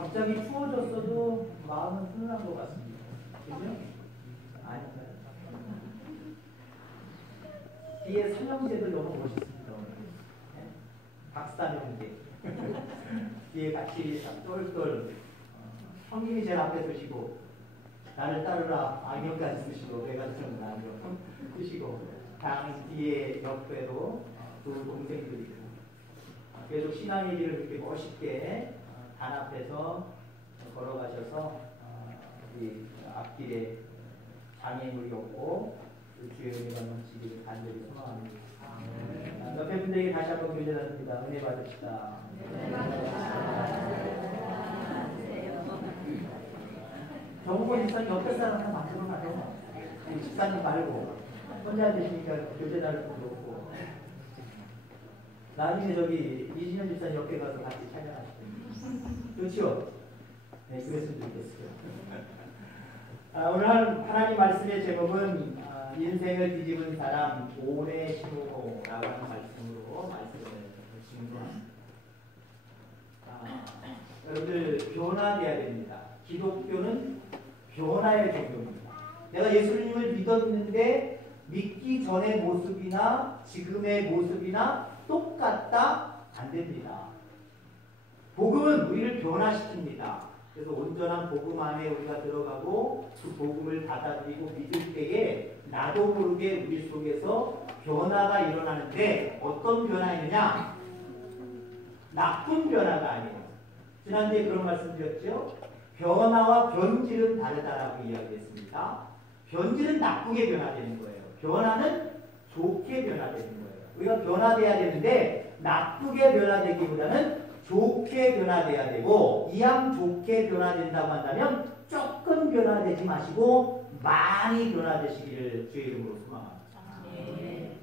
갑자기 추워졌어도 마음은 훈훈한 것 같습니다. 그죠? 아닌가요? 뒤에 삼형제들 너무 멋있습니다. 오늘. 네? 박사 형제. 뒤에 같이 똘똘 형님이 제일 앞에 서시고 나를 따르라 안경까지 쓰시고 내가 쓰는 안경 쓰시고 당 뒤에 옆에도 두 동생들이 있고 계속 신앙의 길을 이렇게 멋있게 단합해서 걸어가셔서 우리 앞길에 장애물이 없고 주의 은혜가 넘치기를 간절히 소망합니다. 옆에 분들에게 다시 한번 교제 나눕니다. 은혜 받읍시다. 정보 집사님 옆에 사람 하나 만들어놔요. 집사님 말고 혼자 되시니까 교제 나눌 분도 없고 나중에 저기 이진현 집사님 옆에 가서 같이 찬양하시죠. 좋죠? 네, 그랬으면 좋겠어요. 오늘 하나님 말씀의 제목은 인생을 뒤집은 사람 오네시모라고 하는 말씀으로 말씀을 진행합니다. 여러분들 변화되어야 됩니다. 기독교는 변화의 종교입니다. 내가 예수님을 믿었는데 믿기 전의 모습이나 지금의 모습이나 똑같다? 안 됩니다. 복음은 우리를 변화시킵니다. 그래서 온전한 복음 안에 우리가 들어가고 그 복음을 받아들이고 믿을 때에 나도 모르게 우리 속에서 변화가 일어나는데 어떤 변화이느냐? 나쁜 변화가 아니에요. 지난주에 그런 말씀 드렸죠? 변화와 변질은 다르다라고 이야기했습니다. 변질은 나쁘게 변화되는 거예요. 변화는 좋게 변화되는 거예요. 우리가 변화돼야 되는데 나쁘게 변화되기보다는 좋게 변화돼야 되고 이왕 좋게 변화된다고 한다면 조금 변화되지 마시고 많이 변화되시기를 주의 이름으로 소망합니다. 네.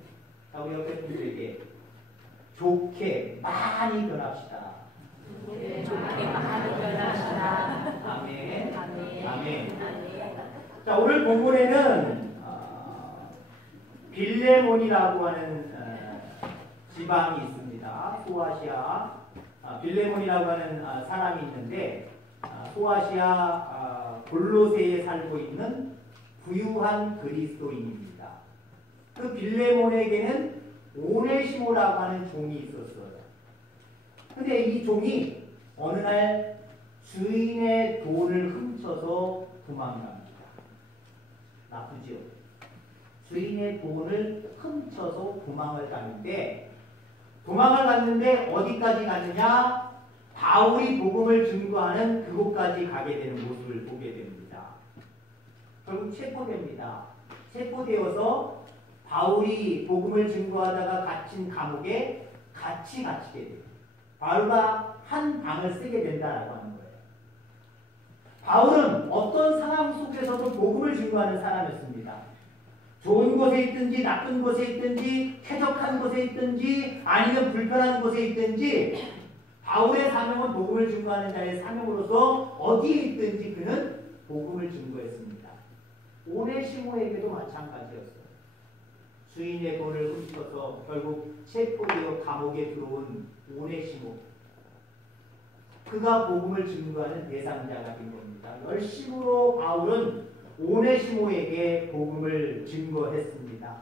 자, 우리 옆에 분들에게 좋게 많이 변합시다. 네, 좋게 많이 변합시다. 아멘. 아멘. 아멘. 자, 오늘 본문에는 빌레몬이라고 하는 지방이 있습니다. 소아시아 빌레몬이라고 하는 사람이 있는데 소아시아 골로새에 살고 있는 부유한 그리스도인입니다. 그 빌레몬에게는 오네시모라고 하는 종이 있었어요. 근데 이 종이 어느 날 주인의 돈을 훔쳐서 도망갑니다. 나쁘죠? 주인의 돈을 훔쳐서 도망을 갔는데 어디까지 갔느냐? 바울이 복음을 증거하는 그곳까지 가게 되는 모습을 보게 됩니다. 결국 체포됩니다. 체포되어서 바울이 복음을 증거하다가 갇힌 감옥에 같이 갇히게 돼요. 바울과 한 방을 쓰게 된다라고 하는 거예요. 바울은 어떤 상황 속에서도 복음을 증거하는 사람이었습니다. 좋은 곳에 있든지 나쁜 곳에 있든지 쾌적한 곳에 있든지 아니면 불편한 곳에 있든지 바울의 사명은 복음을 증거하는 자의 사명으로서 어디에 있든지 그는 복음을 증거했습니다. 오네시모에게도 마찬가지였어요. 주인의 돈을 훔쳐서 결국 체포되어 감옥에 들어온 오네시모. 그가 복음을 증거하는 대상자가 된 겁니다. 열심으로 바울은 오네시모에게 복음을 증거했습니다.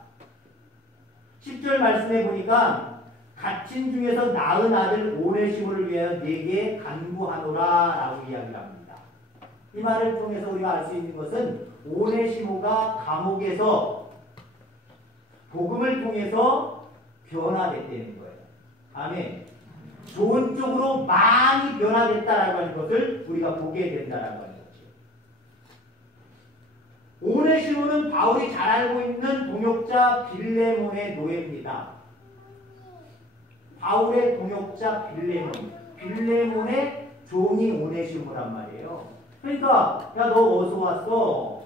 10절 말씀해 보니까 갇힌 중에서 낳은 아들 오네시모를 위하여 내게 간구하노라 라고 이야기를 합니다. 이 말을 통해서 우리가 알 수 있는 것은 오네시모가 감옥에서 복음을 통해서 변화됐다는 거예요. 아멘. 좋은 쪽으로 많이 변화됐다라고 하는 것을 우리가 보게 된다라고 하는 거죠. 오네시모는 바울이 잘 알고 있는 동역자 빌레몬의 노예입니다. 바울의 동역자 빌레몬의 종이 오네시모란 말이에요. 그러니까 야 너 어디서 왔어?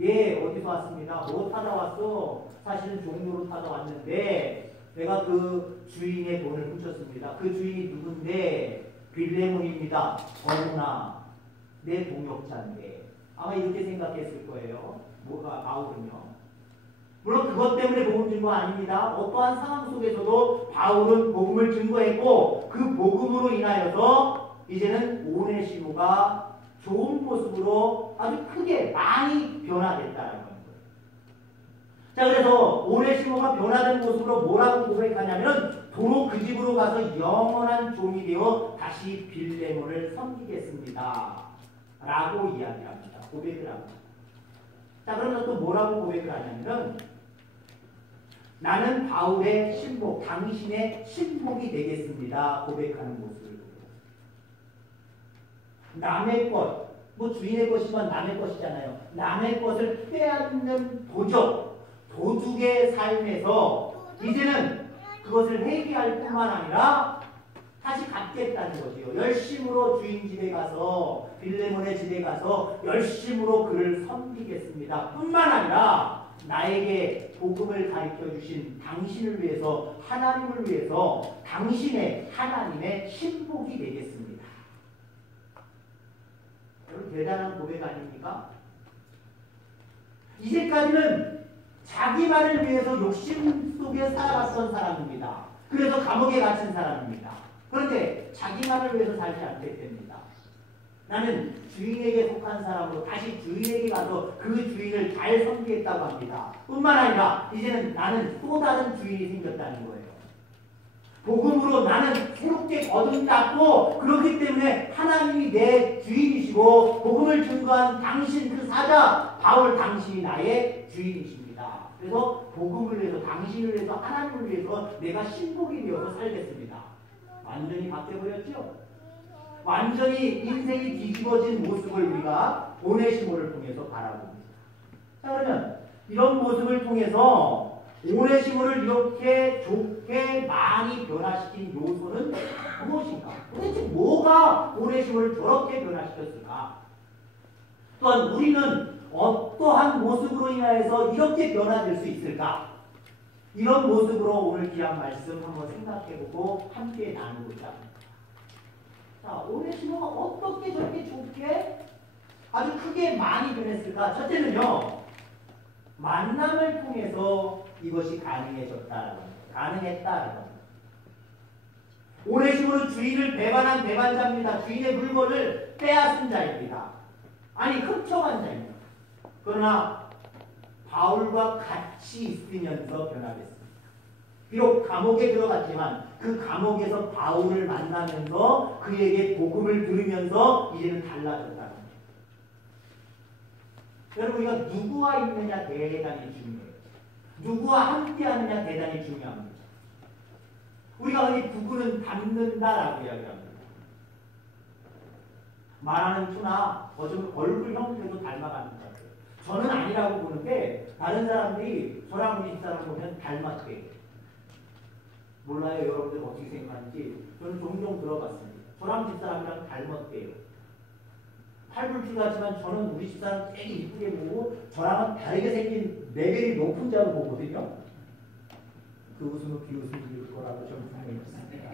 예 어디서 왔습니다. 뭐 타다 왔어? 사실은 종로로 타다 왔는데 내가 그 주인의 돈을 훔쳤습니다. 그 주인이 누군데? 빌레몬입니다. 어머나 내 동역자인데 아마 이렇게 생각했을 거예요. 바울은요. 물론 그것 때문에 복음 증거 아닙니다. 어떠한 상황 속에서도 바울은 복음을 증거했고 그 복음으로 인하여서 이제는 오네시모가 좋은 모습으로 아주 크게 많이 변화됐다는 거예요. 자, 그래서 오네시모가 변화된 모습으로 뭐라고 고백하냐면 도로 그 집으로 가서 영원한 종이 되어 다시 빌레몬을 섬기겠습니다 라고 이야기를 합니다. 고백을 합니다. 자, 그러면 또 뭐라고 고백을 하냐면 나는 바울의 신복, 당신의 신복이 되겠습니다 고백하는 모습을 보여요. 남의 것, 뭐 주인의 것이면 남의 것이잖아요. 남의 것을 빼앗는 도둑의 삶에서 이제는 그것을 회개할 뿐만 아니라 다시 갚겠다는 거지요. 열심으로 주인 집에 가서 빌레몬의 집에 가서 열심으로 그를 섬기겠습니다 뿐만 아니라 나에게 복음을 가르쳐 주신 당신을 위해서 하나님을 위해서 당신의 하나님의 신복이 되겠습니다. 여러분 대단한 고백 아닙니까? 이제까지는 자기만을 위해서 욕심 속에 살아갔던 사람입니다. 그래서 감옥에 갇힌 사람입니다. 그런데 자기만을 위해서 살지 않게 됩니다. 나는 주인에게 속한 사람으로 다시 주인에게 가서 그 주인을 잘 섬기겠다고 합니다. 뿐만 아니라 이제는 나는 또 다른 주인이 생겼다는 거예요. 복음으로 나는 새롭게 거듭났고 그렇기 때문에 하나님이 내 주인이시고 복음을 증거한 당신 그 사자 바울 당신이 나의 주인이십니다. 그래서 복음을 위해서 당신을 위해서 하나님을 위해서 내가 신복이 되어서 살겠습니다. 완전히 바뀌어버렸죠? 완전히 인생이 뒤집어진 모습을 우리가 오네시모를 통해서 바라봅니다. 자, 그러면 이런 모습을 통해서 오네시모를 이렇게 좋게 많이 변화시킨 요소는 무엇인가? 도대체 뭐가 오네시모를 저렇게 변화시켰을까? 또한 우리는 어떠한 모습으로 인하여서 이렇게 변화될 수 있을까? 이런 모습으로 오늘 귀한 말씀 한번 생각해보고 함께 나누고자 합니다. 자, 오네시모가 어떻게 저렇게 좋게 아주 크게 많이 변했을까? 첫째는요, 만남을 통해서 이것이 가능해졌다라는 겁니다. 가능했다라는 겁니다. 오네시모는 주인을 배반한 배반자입니다. 주인의 물건을 빼앗은 자입니다. 아니, 훔쳐간 자입니다. 그러나 바울과 같이 있으면서 변화됐습니다. 비록 감옥에 들어갔지만 그 감옥에서 바울을 만나면서 그에게 복음을 들으면서 이제는 달라졌다는 겁니다. 여러분, 우리가 누구와 있느냐 대단히 중요해요. 누구와 함께하느냐 대단히 중요합니다. 우리가 흔히 누구는 닮는다라고 이야기합니다. 말하는 투나 좀 얼굴 형태도 닮아가는 것 같아요. 저는 아니라고 보는데 다른 사람들이 저랑 우리 집사람 보면 닮았대요. 몰라요, 여러분들 어떻게 생각하는지. 저는 종종 들어봤습니다. 저랑 집사람이랑 닮았대요. 팔불출하지만 저는 우리 집사람 되게 이쁘게 보고 저랑은 다르게 생긴 레벨이 높은 자로 보거든요. 그 웃음은 비웃음일 거라고 저는 분명히 믿습니다.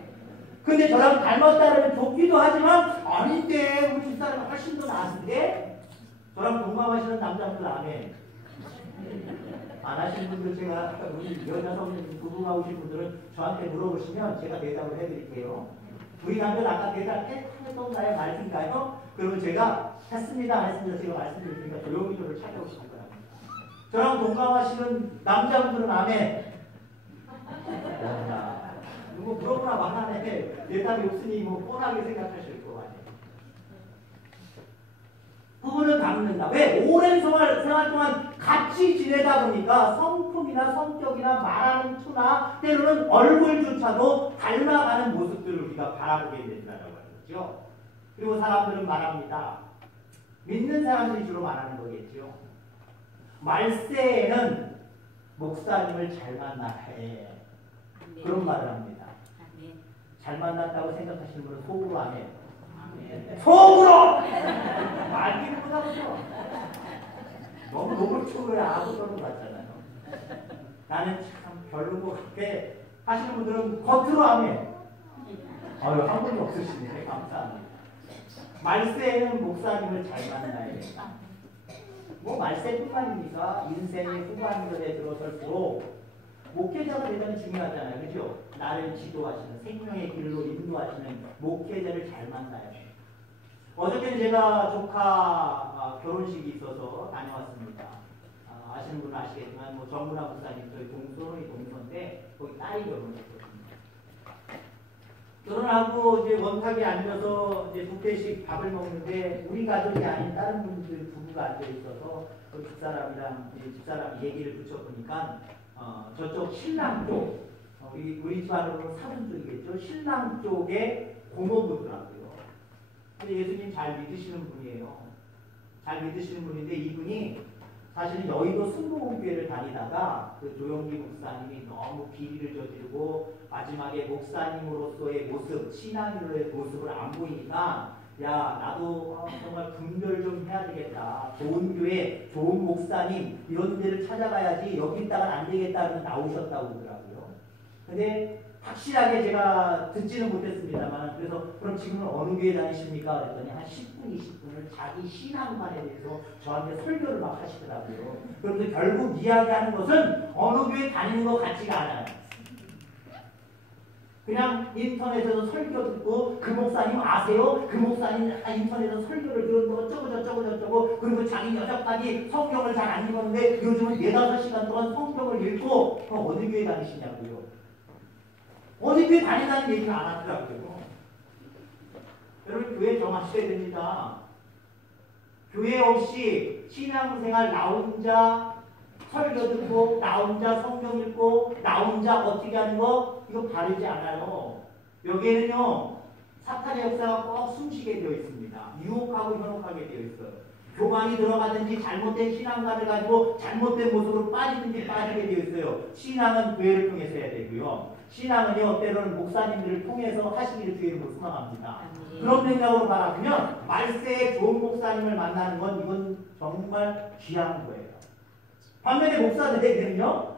근데 저랑 닮았다면 좋기도 하지만 아닌데 우리 집사람은 훨씬 더 나은데 저랑 동감하시는 남자분들 아멘. 안 하시는 분들 제가 우리 여자 성님 부부가 오신 분들은 저한테 물어보시면 제가 대답을 해드릴게요. 우리 남편 아까 대답했던가요? 말씀인가요? 그러면 제가 했습니다 안 했습니다 제가 말씀드리니까 조용히 저를 찾아오시는 거예요. 저랑 동감하시는 남자분들은 아멘. 누구 물어보나 만나네 대답이 없으니 뭐 뻔하게 생각하실 거 아니에요. 부부는 닮는다. 왜? 오랜 생활 동안 같이 지내다 보니까 성품이나 성격이나 말하는 투나 때로는 얼굴조차도 닮아가는 모습들을 우리가 바라보게 된다고 하는 거죠. 그리고 사람들은 말합니다. 믿는 사람들이 주로 말하는 거겠죠. 말세에는 목사님을 잘 만나야 해. 그런 말을 합니다. 잘 만났다고 생각하시는 분은 속으로 안 해요. 속으로! 말기는 못하죠. 너무 노골적으로 아무것도 같잖아요. 나는 참 별로인 것 같아 하시는 분들은 겉으로 안 해요. 아유, 한 분이 없으시네. 감사합니다. 말세에는 목사님을 잘 만나야 된다. 뭐 말세뿐만입니까? 인생의 후반년에 들어설수록 목회자가 대단히 중요하잖아요. 그죠? 나를 지도하시는 생명의 길로 인도하시는 목회자를 잘 만나야 돼요. 어저께는 제가 조카 결혼식이 있어서 다녀왔습니다. 아시는 분은 아시겠지만 뭐 정문화 목사님 저희 동서의 동서인데 거기 딸이 결혼했거든요. 결혼하고 이제 원탁에 앉아서 이제 뷔페식 밥을 먹는데 우리 가족이 아닌 다른 분들 부부가 앉아 있어서 그 집사람이랑 집사람 얘기를 붙여보니까 저쪽 신랑 쪽 우리 집안으로는 사돈 쪽이겠죠. 신랑 쪽에 고모부더라고요. 근데 예수님 잘 믿으시는 분이에요. 잘 믿으시는 분인데 이분이 사실은 여의도 순복음교회를 다니다가 그 조영기 목사님이 너무 비리를 저지르고 마지막에 목사님으로서의 모습, 신앙인으로의 모습을 안 보이니까 야 나도 정말 분별 좀 해야 되겠다. 좋은 교회, 좋은 목사님 이런 데를 찾아가야지 여기 있다가는 안 되겠다는 나오셨다고 그러더라고요. 근데 확실하게 제가 듣지는 못했습니다만 그래서 그럼 지금은 어느 교회 다니십니까? 그랬더니 한 10분, 20분을 자기 신앙관에 대해서 저한테 설교를 막 하시더라고요. 그런데 결국 이야기하는 것은 어느 교회 다니는 것 같지가 않아요. 그냥 인터넷에서 설교 듣고 그 목사님 아세요? 그 목사님 인터넷에서 설교를 들었는데 어쩌고 저쩌고 저쩌고 그리고 자기 여자까지 성경을 잘 안 읽었는데 요즘은 4-5시간 동안 성경을 읽고 어느 교회 다니시냐고요. 어디 교회 다니다는 얘기는 안 하더라고요. 여러분 교회 정하셔야 됩니다. 교회 없이 신앙생활 나 혼자 설교 듣고 나 혼자 성경 읽고 나 혼자 어떻게 하는 거 이거 바르지 않아요. 여기에는요 사탄의 역사가 꼭 숨쉬게 되어 있습니다. 유혹하고 현혹하게 되어 있어요. 교만이 들어가든지 잘못된 신앙관을 가지고 잘못된 모습으로 빠지든지 빠지게 되어 있어요. 신앙은 교회를 통해서 해야 되고요. 신앙은요 때로는 목사님들을 통해서 하시기를 주의 이름으로 소망합니다. 그런 생각으로 바라보면 말세에 좋은 목사님을 만나는 건 이건 정말 귀한 거예요. 반면에 목사들에게는요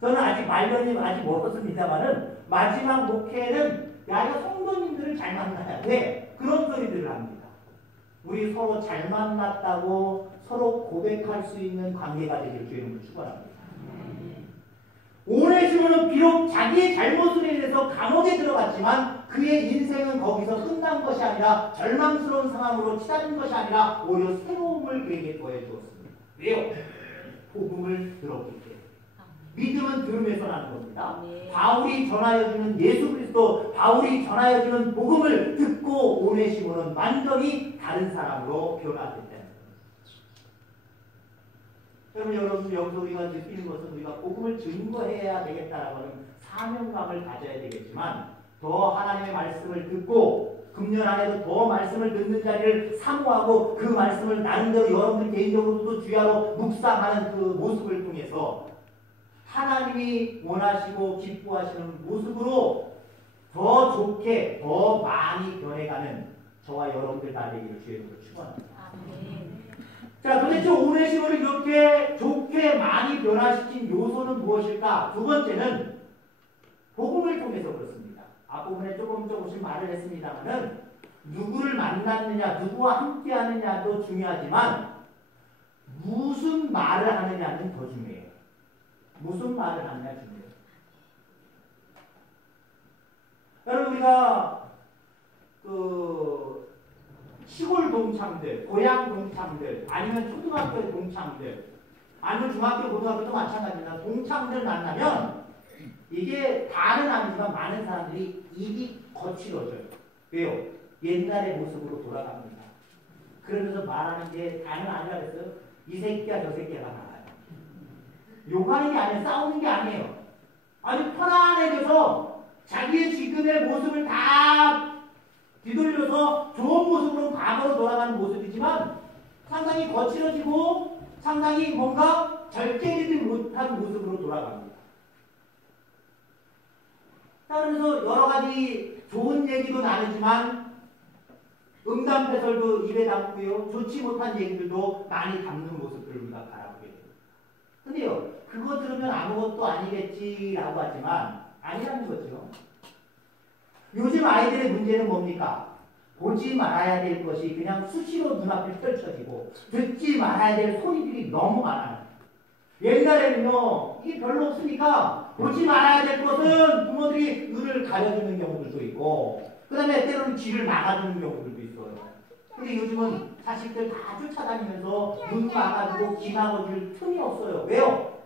저는 아직 말년이 아직 멀었습니다만은 마지막 목회는 야 이거 성도님들을 잘 만나야 돼 그런 소리들을 합니다. 우리 서로 잘 만났다고 서로 고백할 수 있는 관계가 되기를 주의 이름으로 축원합니다. 오네시모는 비록 자기의 잘못으로 인해서 감옥에 들어갔지만 그의 인생은 거기서 끝난 것이 아니라 절망스러운 상황으로 치닫은 것이 아니라 오히려 새로움을 그에게 더해주었습니다. 왜요? 복음을 들었기 때문에. 믿음은 들음에서 나는 겁니다. 바울이 전하여주는 예수 그리스도, 바울이 전하여주는 복음을 듣고 오네시모는 완전히 다른 사람으로 변화됐다는 겁니다. 여러분 여기서 우리가 느끼는 것은 우리가 복음을 증거해야 되겠다라고 하는 사명감을 가져야 되겠지만 더 하나님의 말씀을 듣고 금년 안에도 더 말씀을 듣는 자리를 사모하고 그 말씀을 나름대로 여러분들 개인적으로도 주야로 묵상하는 그 모습을 통해서 하나님이 원하시고 기뻐하시는 모습으로 더 좋게 더 많이 변해가는 저와 여러분들 다 되기를 주의 이름으로 축원합니다. 자, 도대체 오네시모를 이렇게 좋게 많이 변화시킨 요소는 무엇일까? 두 번째는 복음을 통해서 그렇습니다. 앞부분에 조금씩 말을 했습니다만은 누구를 만났느냐, 누구와 함께 하느냐도 중요하지만 무슨 말을 하느냐는 더 중요해요. 무슨 말을 하느냐 중요해요. 여러분 우리가 시골 동창들, 고향 동창들, 아니면 초등학교 동창들, 아니면 중학교, 고등학교도 마찬가지입니다. 동창들 만나면 이게 다는 아니지만 많은 사람들이 입이 거칠어져요. 왜요? 옛날의 모습으로 돌아갑니다. 그러면서 말하는 게 다는 아니라 그랬어요. 이 새끼야 저 새끼야가 나와요. 욕하는 게 아니에요. 싸우는 게 아니에요. 아주 편안해져서 자기의 지금의 모습을 다 뒤돌려서 좋은 모습으로 과거로 돌아가는 모습이지만 상당히 거칠어지고 상당히 뭔가 절제되지 못한 모습으로 돌아갑니다. 자, 그래서 여러 가지 좋은 얘기도 나누지만 음담패설도 입에 담고요. 좋지 못한 얘기들도 많이 담는 모습들을 우리가 바라보게 돼요. 근데요, 그거 들으면 아무것도 아니겠지라고 하지만 아니라는 거죠. 요즘 아이들의 문제는 뭡니까? 보지 말아야 될 것이 그냥 수시로 눈앞에 펼쳐지고 듣지 말아야 될 소리들이 너무 많아요. 옛날에는요, 이게 별로 없으니까 보지 말아야 될 것은 부모들이 눈을 가려주는 경우들도 있고, 그 다음에 때로는 귀를 막아주는 경우들도 있어요. 근데 요즘은 자식들 다 쫓아다니면서 눈 막아주고 귀 막아줄 틈이 없어요. 왜요?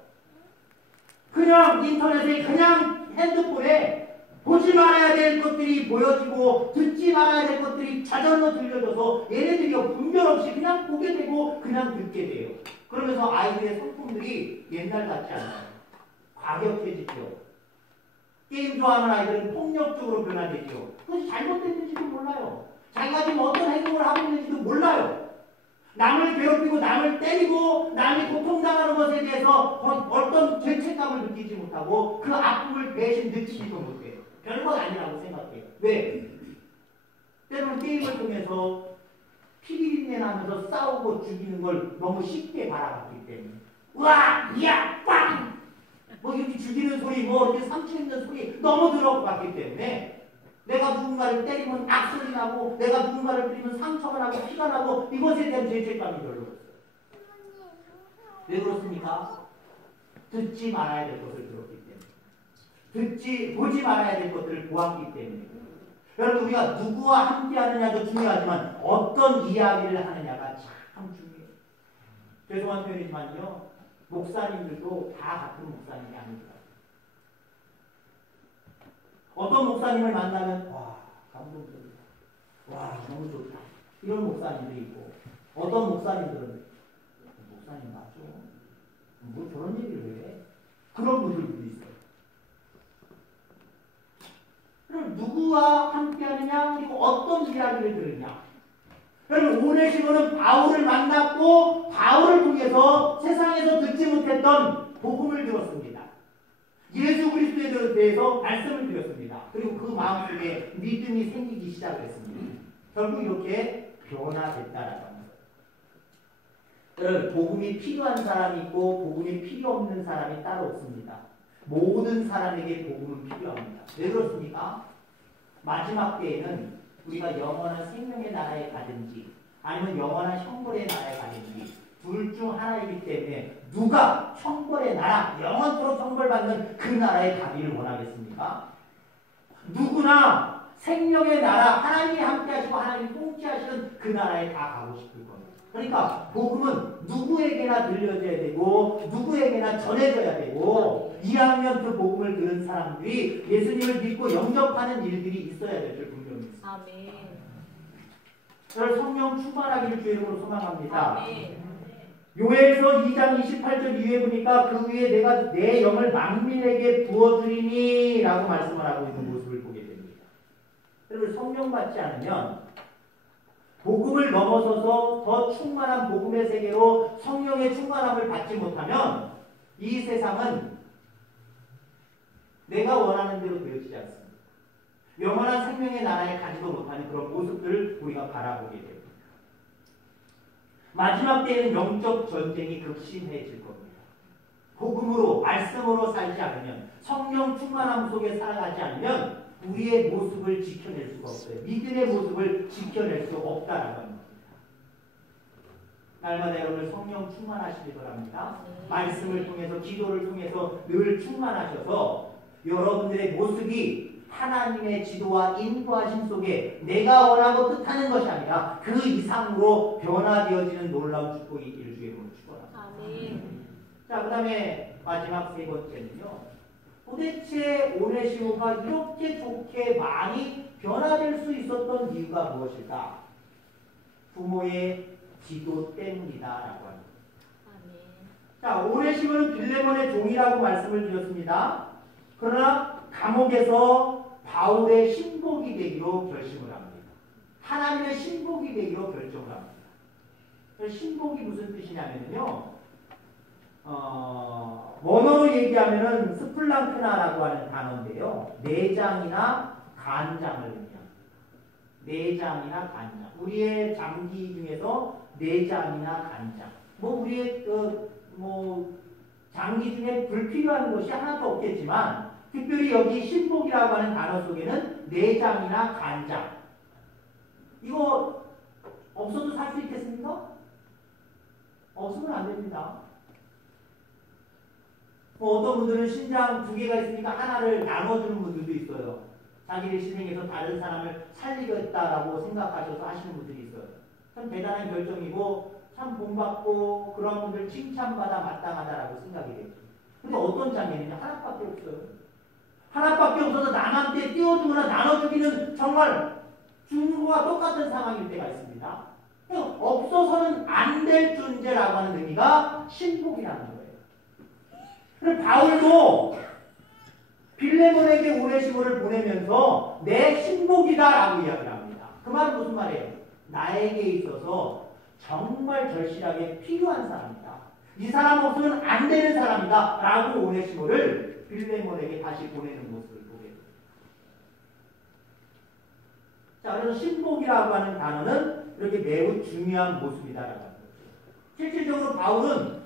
그냥 인터넷에, 그냥 핸드폰에 보지 말아야 될 것들이 보여지고 듣지 말아야 될 것들이 자전거 들려져서 얘네들이 분별 없이 그냥 보게 되고 그냥 듣게 돼요. 그러면서 아이들의 성품들이 옛날 같지 않아요. 과격해지죠. 게임 좋아하는 아이들은 폭력적으로 변화되죠. 그것이 잘못됐는지도 몰라요. 자기가 지금 어떤 행동을 하고 있는지도 몰라요. 남을 괴롭히고 남을 때리고 남이 고통당하는 것에 대해서 어떤 죄책감을 느끼지 못하고 그 아픔을 대신 느끼지도 못해요. 별것 아니라고 생각해요. 왜? 때로는 게임을 통해서 피비린내 나면서 싸우고 죽이는 걸 너무 쉽게 바라봤기 때문에 우와! 이야! 빵! 뭐 이렇게 죽이는 소리, 뭐 이렇게 상처 있는 소리 너무 들어봤기 때문에 내가 누군가를 때리면 악소리 나고 내가 누군가를 때리면 상처가 나고 피가 나고 이것에 대한 죄책감이 별로 없어요. 왜 그렇습니까? 듣지 말아야 될 것을 들었기 때문에 보지 말아야 될 것들을 보았기 때문에 여러분 우리가 누구와 함께 하느냐도 중요하지만 어떤 이야기를 하느냐가 참 중요해요. 죄송한 표현이지만요. 목사님들도 다 같은 목사님이 아닙니다. 어떤 목사님을 만나면 와 감동적이다. 와 너무 좋다. 이런 목사님들이 있고 어떤 목사님들은 목사님 맞죠? 뭐 저런 얘기를 왜 해? 그런 분들도 있어요. 그럼 누구와 함께 하느냐 그리고 어떤 이야기를 들으냐. 여러분 오네시모는 바울을 만났고 바울을 통해서 세상에서 듣지 못했던 복음을 들었습니다. 예수 그리스도에 대해서 말씀을 드렸습니다. 그리고 그 마음속에 믿음이 생기기 시작했습니다. 결국 이렇게 변화됐다라는 거예요. 여러분 복음이 필요한 사람이 있고 복음이 필요 없는 사람이 따로 없습니다. 모든 사람에게 복음은 필요합니다. 왜 그렇습니까? 마지막 때에는 우리가 영원한 생명의 나라에 가든지 아니면 영원한 형벌의 나라에 가든지 둘 중 하나이기 때문에 누가 형벌의 나라, 영원토록 형벌받는 그 나라에 가기를 원하겠습니까? 누구나 생명의 나라, 하나님이 함께 하시고 하나님이 통치하시는 그 나라에 다 가고 싶을 겁니다. 그러니까 복음은 누구에게나 들려져야 되고 누구에게나 전해져야 되고 이왕이면 그 복음을 들은 사람들이 예수님을 믿고 영접하는 일들이 있어야 될 줄 분명히 있습니다. 아멘. 저를 성령 충만하기를 주의 이름으로 소망합니다. 아멘. 요엘서 2장 28절 이후에 보니까 그 위에 내가 내 영을 만민에게 부어주리니 라고 말씀을 하고 있는 모습을 보게 됩니다. 여러분 성령 받지 않으면 복음을 넘어서서 더 충만한 복음의 세계로 성령의 충만함을 받지 못하면 이 세상은 내가 원하는 대로 되어지지 않습니다. 영원한 생명의 나라에 가지도 못하는 그런 모습들을 우리가 바라보게 됩니다. 마지막 때에는 영적 전쟁이 극심해질 겁니다. 복음으로 말씀으로 살지 않으면 성령 충만함 속에 살아가지 않으면 우리의 모습을 지켜낼 수가 없어요. 믿음의 모습을 지켜낼 수 없다라는 겁니다. 날마다 여러분을 성령 충만하시기 바랍니다. 말씀을 통해서 기도를 통해서 늘 충만하셔서 여러분들의 모습이 하나님의 지도와 인도하심 속에 내가 원하고 뜻하는 것이 아니라 그 이상으로 변화되어지는 놀라운 축복이 있기를 주의 이름으로 축원합니다. 아멘. 자, 그 다음에 마지막 세 번째는요. 도대체 오네시모가 이렇게 좋게 많이 변화될 수 있었던 이유가 무엇일까? 부모의 지도 때문이다라고 합니다. 아멘. 자, 오네시모는 빌레몬의 종이라고 말씀을 드렸습니다. 그러나 감옥에서 바울의 신복이 되기로 결심을 합니다. 하나님의 신복이 되기로 결정을 합니다. 신복이 무슨 뜻이냐면요. 원어로 얘기하면은 스플랑크나라고 하는 단어인데요. 내장이나 간장을 의미합니다. 내장이나 간장. 우리의 장기 중에서 내장이나 간장. 우리의 장기 중에 불필요한 것이 하나도 없겠지만 특별히 여기 신복이라고 하는 단어 속에는 내장이나 간장. 이거 없어도 살 수 있겠습니까? 없으면 안 됩니다. 뭐 어떤 분들은 신장 2개가 있으니까 하나를 나눠주는 분들도 있어요. 자기를 희생해서 다른 사람을 살리겠다라고 생각하셔서 하시는 분들이 있어요. 참 대단한 결정이고 참 본받고 그런 분들 칭찬받아 마땅하다라고 생각이 되죠. 근데 어떤 장면이냐? 하나밖에 없어요. 하나밖에 없어서 남한테 띄워주거나 나눠주기는 정말 죽는 거와 똑같은 상황일 때가 있습니다. 없어서는 안 될 존재라고 하는 의미가 신복이라는 거예요. 그리고 바울도 빌레몬에게 오네시모를 보내면서 내 신복이다라고 이야기를 합니다. 그 말은 무슨 말이에요? 나에게 있어서 정말 절실하게 필요한 사람이다. 이 사람 없으면 안 되는 사람이다 라고 오네시모를 빌레몬에게 다시 보내는 모습을 보게 됩니다. 자, 그래서 신복이라고 하는 단어는 이렇게 매우 중요한 모습이다라고 하는 거죠. 실질적으로 바울은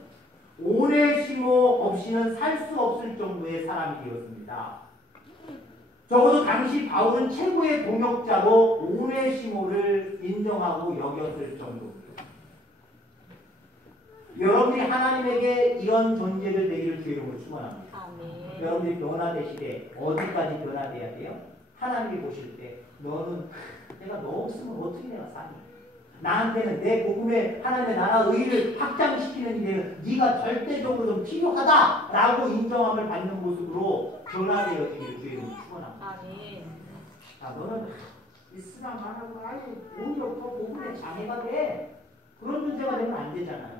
오네시모 없이는 살 수 없을 정도의 사람이 되었습니다. 적어도 당시 바울은 최고의 동역자로 오네시모를 인정하고 여겼을 정도입니다. 여러분이 하나님에게 이런 존재를 되기를 주의 이름으로 축원합니다. 아멘. 여러분들이 변화되시되 어디까지 변화돼야 돼요? 하나님이 보실 때 너는 내가 너 없으면 어떻게 내가 사니? 나한테는 내 복음의 하나님의 나라 의를 확장시키는 일에는 네가 절대적으로 좀 필요하다라고 인정함을 받는 모습으로 변화되어지기를 주의 이름으로 축원합니다. 아멘. 자, 너는 이스람 안 하고 아예 오히려 더 복음의 장애가 돼. 그런 존재가 되면 안 되잖아요.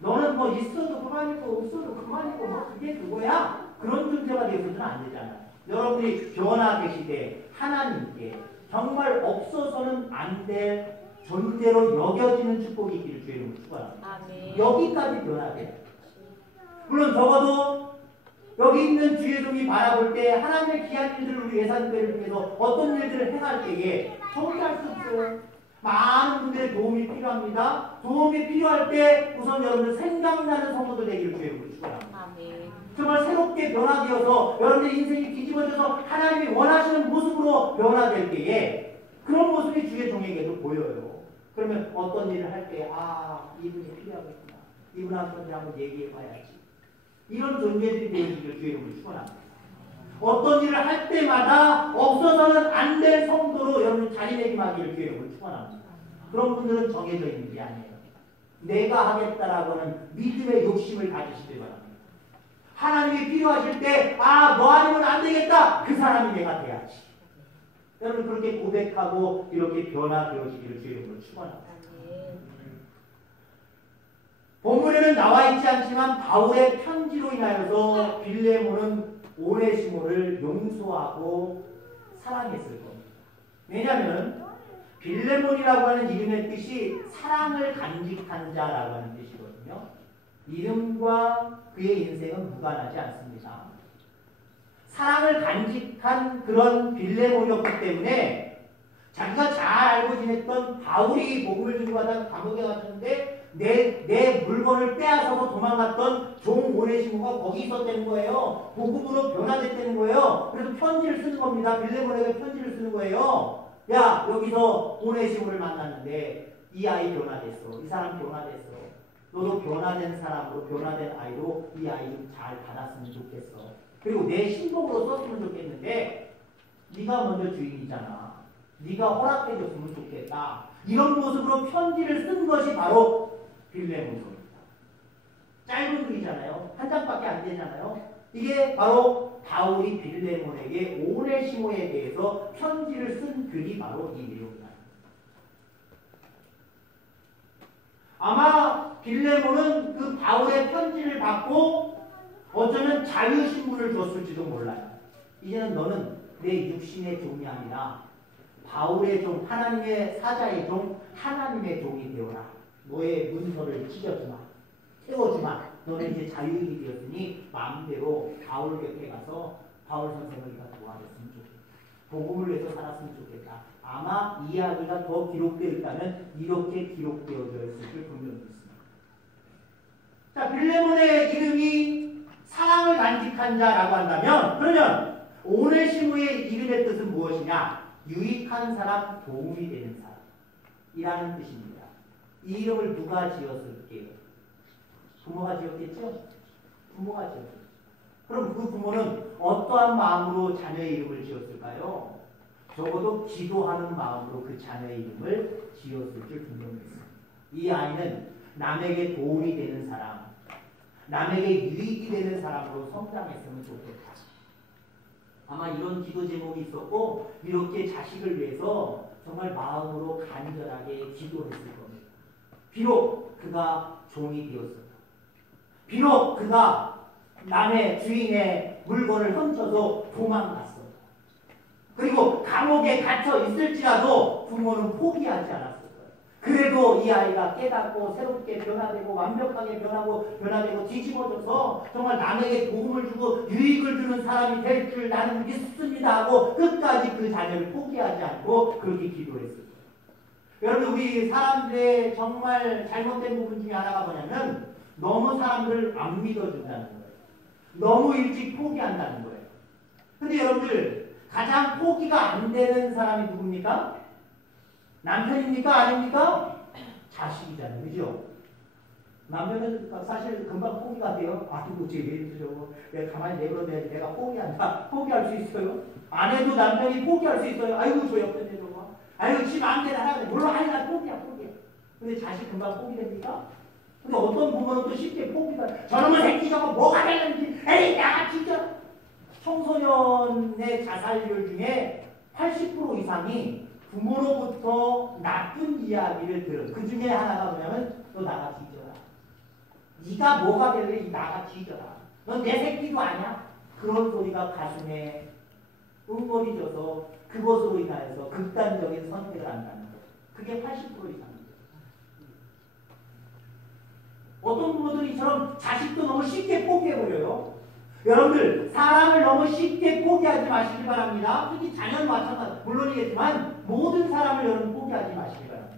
너는 뭐 있어도 그만이고 없어도 그만이고 뭐 그게 그거야. 그런 존재가 되어서는 안 되잖아요. 여러분이 변화되시되 하나님께 정말 없어서는 안 될 존재로 여겨지는 축복이 있기를 주의 이름으로 축원합니다. 여기까지 변화돼. 물론 적어도 여기 있는 주의 종이 바라볼 때 하나님의 귀한 일들을 우리 예산교회를 통해서 어떤 일들을 행할 때에 정리할 수 없어요. 많은 분들의 도움이 필요합니다. 도움이 필요할 때 우선 여러분들 생각나는 성도들 되기를 주의 이름으로 축원합니다. 정말 새롭게 변화되어서 여러분의 인생이 뒤집어져서 하나님이 원하시는 모습으로 변화될 때에 그런 모습이 주의 종에게도 보여요. 그러면 어떤 일을 할 때 이분이 필요하겠구나. 이분한테 한번 얘기해봐야지. 이런 존재들이 되어지기를 주의 이름으로 축원합니다. 어떤 일을 할 때마다 없어서는 안 될 성도로 여러분 자리매김하기를 주의 이름으로 축원합니다. 그런 분들은 정해져 있는 게 아니에요. 내가 하겠다라고 하는 믿음의 욕심을 가지시길 바랍니다. 하나님이 필요하실 때 너 아니면 안 되겠다. 그 사람이 내가 돼야지. 여러분 그렇게 고백하고 이렇게 변화되어지기를 주의 이름으로 축원합니다. 본문에는 나와 있지 않지만 바울의 편지로 인하여서 빌레몬은 오네시모를 용서하고 사랑했을 겁니다. 왜냐하면 빌레몬이라고 하는 이름의 뜻이 사랑을 간직한 자라고 하는 뜻이거든요. 이름과 그의 인생은 무관하지 않습니다. 사랑을 간직한 그런 빌레몬이었기 때문에 자기가 잘 알고 지냈던 바울이 복음을 들고 가다가 감옥에 갇혔는데 내 물건을 빼앗아서 도망갔던 종 오네시모가 거기 있었다는 거예요. 복음으로 변화됐다는 거예요. 그래서 편지를 쓰는 겁니다. 빌레몬에게 편지를 쓰는 거예요. 야, 여기서 오네시모를 만났는데 이 아이 변화됐어. 이 사람 변화됐어. 너도 변화된 사람으로 변화된 아이로 이 아이 좀 잘 받았으면 좋겠어. 그리고 내 신복으로 썼으면 좋겠는데 네가 먼저 주인이잖아. 네가 허락해줬으면 좋겠다. 이런 모습으로 편지를 쓴 것이 바로 빌레몬서입니다. 짧은 글이잖아요. 한 장밖에 안 되잖아요. 이게 바로 바울이 빌레몬에게 오네시모에 대해서 편지를 쓴 글이 바로 이 내용입니다. 아마 빌레몬은 그 바울의 편지를 받고 어쩌면 자유신분을 줬을지도 몰라요. 이제는 너는 내 육신의 종이 아니라 바울의 종, 하나님의 사자의 종, 하나님의 종이 되어라. 너의 문서를 찢어주마. 태워주마. 너는 이제 자유인이 되었으니 마음대로 바울 곁에 가서 바울 선생을 도와줬으면 좋겠다. 복음을 위해서 살았으면 좋겠다. 아마 이야기가 더 기록되어 있다면 이렇게 기록되어져 있을 분명히 있습니다. 자, 빌레몬의 이름이 사랑을 간직한 자라고 한다면 그러면 오네시모의 이름의 뜻은 무엇이냐? 유익한 사람, 도움이 되는 사람이라는 뜻입니다. 이 이름을 누가 지었을게요? 부모가 지었겠죠? 부모가 지었겠죠. 그럼 그 부모는 어떠한 마음으로 자녀의 이름을 지었을까요? 적어도 기도하는 마음으로 그 자녀의 이름을 지었을 줄 분명했습니다. 이 아이는 남에게 도움이 되는 사람, 남에게 유익이 되는 사람으로 성장했으면 좋겠다. 아마 이런 기도 제목이 있었고 이렇게 자식을 위해서 정말 마음으로 간절하게 기도했을 겁니다. 비록 그가 종이 되었어도, 비록 그가 남의 주인의 물건을 훔쳐서 도망갔어도, 그리고 감옥에 갇혀 있을지라도 부모는 포기하지 않았을 거예요. 그래도 이 아이가 깨닫고 새롭게 변화되고 완벽하게 변화되고 뒤집어져서 정말 남에게 도움을 주고 유익을 주는 사람이 될 줄 나는 믿습니다 하고 끝까지 그 자녀를 포기하지 않고 그렇게 기도했을 거예요. 여러분, 우리 사람들의 정말 잘못된 부분 중에 하나가 뭐냐면 너무 사람들을 안 믿어준다는 거예요. 너무 일찍 포기한다는 거예요. 근데 여러분들, 가장 포기가 안 되는 사람이 누굽니까? 남편입니까? 아닙니까? 자식이잖아요. 그죠? 남편은 사실 금방 포기가 돼요. 아이고, 쟤 왜 이러죠? 내가 가만히 내버려둬야지. 내가 포기한다. 포기할 수 있어요? 아내도 남편이 포기할 수 있어요. 아이고, 저 옆에 내려가. 아이고, 지 마음대로 하라 그래. 물론, 아니, 나 포기야. 근데 자식 금방 포기됩니까? 근데 어떤 부모는 또 쉽게 포기가, 저놈의 새끼 저거 뭐가 되는지, 에이, 야, 진짜. 청소년의 자살률 중에 80% 이상이 부모로부터 나쁜 이야기를 들은, 그 중에 하나가 뭐냐면, 너 나가 뒤져라. 네가 뭐가 될래? 나가 뒤져라. 넌 내 새끼도 아니야? 그런 소리가 가슴에 응어리져서 그것으로 인하여서 극단적인 선택을 한다는 거예요. 그게 80% 이상입니다. 어떤 부모들이 이처럼 자식도 너무 쉽게 포기해버려요. 여러분들, 사람을 너무 쉽게 포기하지 마시기 바랍니다. 특히 자녀는 마찬가지, 물론이겠지만 모든 사람을 여러분 포기하지 마시기 바랍니다.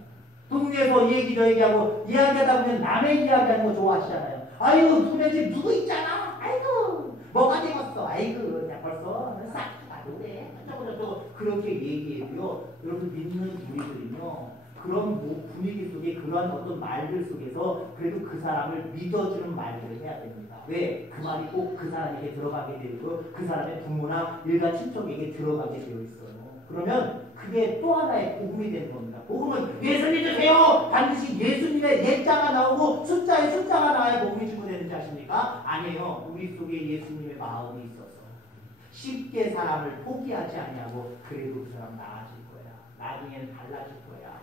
동네에서 얘기 저 얘기하고 이야기하다 보면 남의 이야기하는 거 좋아하시잖아요. 아이고, 도대체 누구 있잖아. 아이고, 뭐가 되었어. 아이고, 야, 벌써 싹 가도래. 저거 그렇게 얘기해도요. 여러분 믿는 우리들은요. 그런 분위기 속에 그러한 어떤 말들 속에서 그래도 그 사람을 믿어주는 말들을 해야 됩니다. 왜? 그 말이 꼭 그 사람에게 들어가게 되고 그 사람의 부모나 일가 친척에게 들어가게 되어 있어요. 그러면 그게 또 하나의 복음이 되는 겁니다. 복음은 예수 믿으세요! 반드시 예수님의 예자가 나오고 숫자에 숫자가 나와야 복음이 주문되는지 아십니까? 아니에요. 우리 속에 예수님의 마음이 있어서 쉽게 사람을 포기하지 않냐고 그래도 그 사람 나아질 거야. 나중에는 달라질 거야.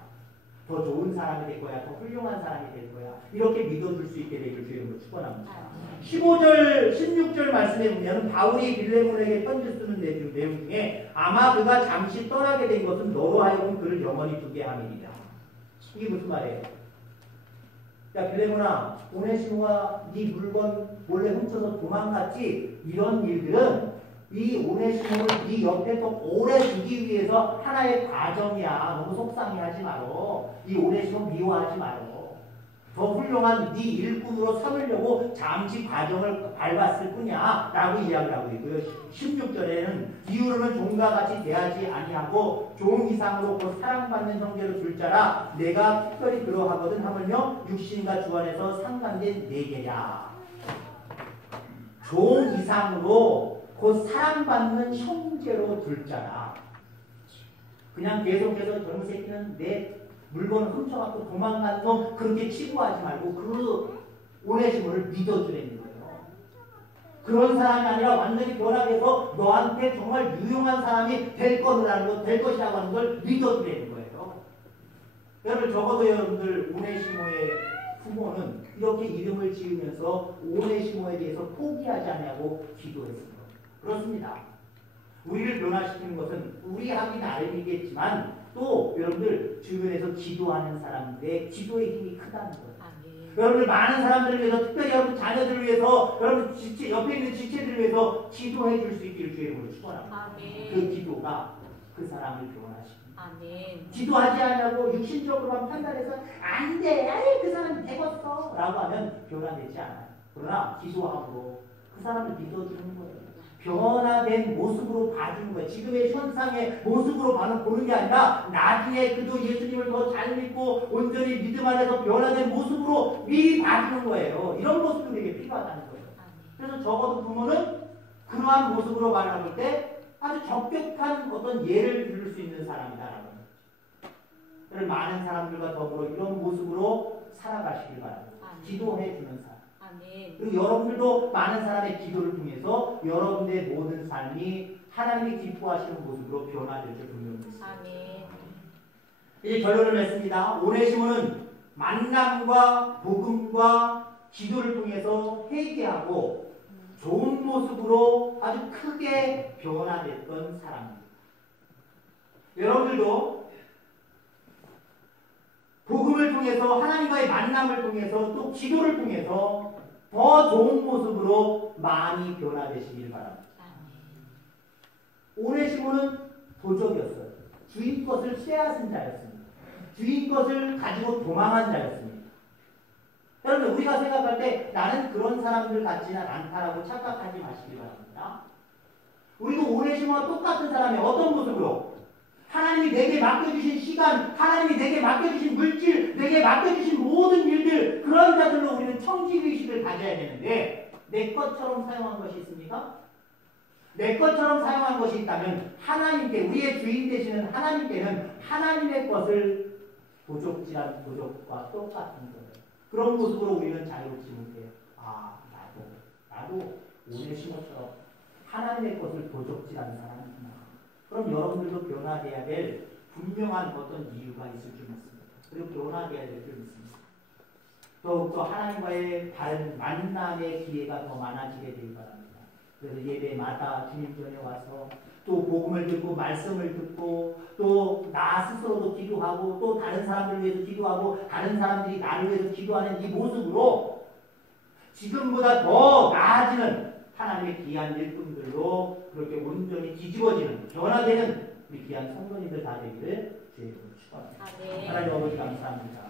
더 좋은 사람이 될 거야. 더 훌륭한 사람이 될 거야. 이렇게 믿어줄 수 있게 되기를 주님으로 축원합니다. 15절, 16절 말씀에 보면 바울이 빌레몬에게 편지 쓰는 내용 중에 아마 그가 잠시 떠나게 된 것은 너로 하여금 그를 영원히 두게 함이니라. 이게 무슨 말이에요? 야, 빌레몬아, 오네시모가 네 물건 몰래 훔쳐서 도망갔지? 이런 일들은 이 오네시모를 네 옆에서 오래 두기 위해서 하나의 과정이야. 너무 속상해하지 말어. 이 오네시모 미워하지 말어. 더 훌륭한 네 일꾼으로 삼으려고 잠시 과정을 밟았을 뿐이야 라고 이야기를 하고 있고요. 16절에는 이후로는 종과 같이 대하지 아니하고 종 이상으로 곧 사랑받는 형제로 둘 자라 내가 특별히 그러하거든 하물며 육신과 주 안에서 상관된 네개야. 종 이상으로 곧 사랑받는 형제로 둘 자라. 그냥 계속해서 젊은 새끼는 내 물건을 훔쳐갖고 도망가는 거 그렇게 치부하지 말고 그 오네시모를 믿어주라는 거예요. 그런 사람이 아니라 완전히 변화돼서 너한테 정말 유용한 사람이 될 것이라고 하는 걸 믿어주라는 거예요. 여러분, 적어도 여러분들 오네시모의 부모는 이렇게 이름을 지으면서 오네시모에 대해서 포기하지 않냐고 기도했습니다. 그렇습니다. 우리를 변화시키는 것은 우리 하기 나름이겠지만 또 여러분들 주변에서 기도하는 사람들의 기도의 힘이 크다는 거예요. 여러분들 많은 사람들을 위해서, 특별히 여러분 자녀들을 위해서, 여러분 옆에 있는 지체들을 위해서 기도해 줄 수 있기를 주의 이름으로 축원합니다. 그 기도가 그 사람을 변화시킵니다. 기도하지 않냐고 육신적으로만 판단해서 안 돼, 아이 그 사람이 되겠어 라고 하면 변화되지 않아요. 그러나 기도함으로 그 사람을 믿어주는 거예요. 변화된 모습으로 봐주는 거예요. 지금의 현상의 모습으로 보는 게 아니라 나중에 그도 예수님을 더 잘 믿고 온전히 믿음 안에서 변화된 모습으로 미리 봐주는 거예요. 이런 모습이 되게 필요하다는 거예요. 그래서 적어도 부모는 그러한 모습으로 바라볼 때 아주 적격한 어떤 예를 들을 수 있는 사람이다라고 합니다. 그래서 많은 사람들과 더불어 이런 모습으로 살아가시길 바랍니다. 기도해 주는 사람. 아멘. 그리고 여러분들도 많은 사람의 기도를 통해서 여러분의 모든 삶이 하나님이 기뻐하시는 모습으로 변화될 줄 분명히 있습니다. 아멘. 이제 결론을 맺습니다. 오네시모는 만남과 복음과 기도를 통해서 회개하고 좋은 모습으로 아주 크게 변화됐던 사람입니다. 여러분들도 복음을 통해서 하나님과의 만남을 통해서 또 기도를 통해서 더 좋은 모습으로 많이 변화되시길 바랍니다. 오네시모는 도적이었어요. 주인 것을 빼앗은 자였습니다. 주인 것을 가지고 도망한 자였습니다. 여러분 우리가 생각할 때 나는 그런 사람들 같지는 않다라고 착각하지 마시기 바랍니다. 우리도 오네시모와 똑같은 사람이 어떤 모습으로 하나님이 내게 맡겨주신 시간, 하나님이 내게 맡겨주신 물질, 내게 맡겨주신 모든 일들 그런 자들로 우리는 청지의식을 가져야 되는데 내 것처럼 사용한 것이 있습니까? 내 것처럼 사용한 것이 있다면 하나님께 우리의 주인 되시는 하나님께는 하나님의 것을 도적질한 도적과 똑같은 거예요. 그런 모습으로 우리는 자유롭지 못해요. 아, 나도 오네시모처럼 하나님의 것을 도적질하는 사람이구나. 그럼 여러분들도 변화돼야 될 분명한 어떤 이유가 있을 줄 믿습니다. 그리고 변화돼야 될 줄 믿습니다. 더욱더 하나님과의 다른 만남의 기회가 더 많아지게 되길 바랍니다. 그래서 예배마다 주님 전에 와서 또 복음을 듣고 말씀을 듣고 또 나 스스로도 기도하고 또 다른 사람들을 위해서 기도하고 다른 사람들이 나를 위해서 기도하는 이 모습으로 지금보다 더 나아지는 하나님의 귀한 일꾼들로 그렇게 온전히 뒤집어지는 변화되는 우리 귀한 성도님들 다 되기를 주의 이름으로 축원합니다. 하나님 아버지 감사합니다.